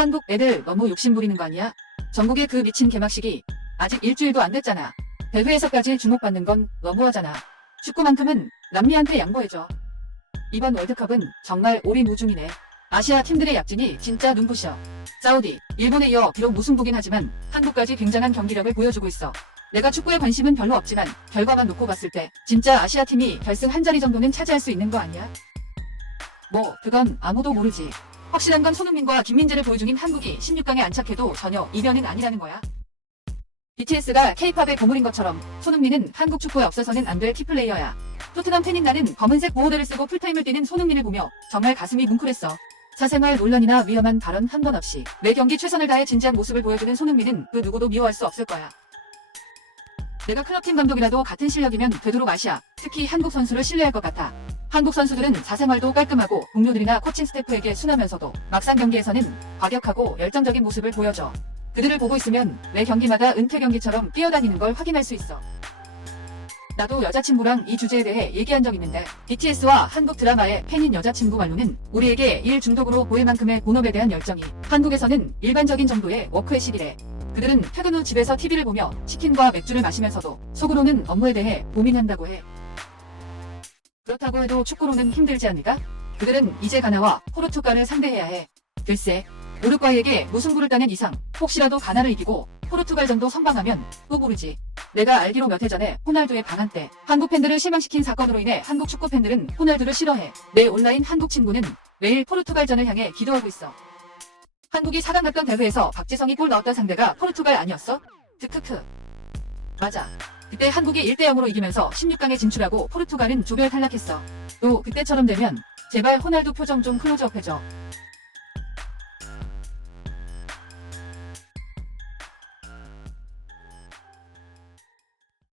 한국 애들 너무 욕심 부리는 거 아니야? 전국의 그 미친 개막식이 아직 일주일도 안 됐잖아. 대회에서까지 주목받는 건 너무하잖아. 축구만큼은 남미한테 양보해줘. 이번 월드컵은 정말 오리무중이네. 아시아 팀들의 약진이 진짜 눈부셔. 사우디, 일본에 이어 비록 무승부긴 하지만 한국까지 굉장한 경기력을 보여주고 있어. 내가 축구에 관심은 별로 없지만 결과만 놓고 봤을 때 진짜 아시아 팀이 결승 한 자리 정도는 차지할 수 있는 거 아니야? 뭐 그건 아무도 모르지. 확실한 건 손흥민과 김민재를 보유 중인 한국이 16강에 안착해도 전혀 이변은 아니라는 거야. BTS가 K-팝의 보물인 것처럼 손흥민은 한국 축구에 없어서는 안 될 키플레이어야. 토트넘 팬인 나는 검은색 보호대를 쓰고 풀타임을 뛰는 손흥민을 보며 정말 가슴이 뭉클했어. 사생활 논란이나 위험한 발언 한 번 없이 매 경기 최선을 다해 진지한 모습을 보여주는 손흥민은 그 누구도 미워할 수 없을 거야. 내가 클럽팀 감독이라도 같은 실력이면 되도록 아시아, 특히 한국 선수를 신뢰할 것 같아. 한국 선수들은 사생활도 깔끔하고 동료들이나 코칭 스태프에게 순하면서도 막상 경기에서는 과격하고 열정적인 모습을 보여줘. 그들을 보고 있으면 매 경기마다 은퇴 경기처럼 뛰어다니는 걸 확인할 수 있어. 나도 여자친구랑 이 주제에 대해 얘기한 적 있는데 BTS와 한국 드라마의 팬인 여자친구 말로는 우리에게 일 중독으로 보일 만큼의 본업에 대한 열정이 한국에서는 일반적인 정도의 워크의식이래. 그들은 퇴근 후 집에서 TV를 보며 치킨과 맥주를 마시면서도 속으로는 업무에 대해 고민한다고 해. 그렇다고 해도 축구로는 힘들지 않을까? 그들은 이제 가나와 포르투갈을 상대해야 해. 글쎄, 우루과이에게 무승부를 따낸 이상 혹시라도 가나를 이기고 포르투갈 정도 선방하면 또 모르지. 내가 알기로 몇 해 전에 호날두의 방한 때 한국 팬들을 실망시킨 사건으로 인해 한국 축구 팬들은 호날두를 싫어해. 내 온라인 한국 친구는 매일 포르투갈전을 향해 기도하고 있어. 한국이 4강 갔던 대회에서 박지성이 골 넣었던 상대가 포르투갈 아니었어? 크크크. 맞아. 그때 한국이 1대0으로 이기면서 16강에 진출하고 포르투갈은 조별 탈락했어. 또 그때처럼 되면 제발 호날두 표정 좀 클로즈업 해줘.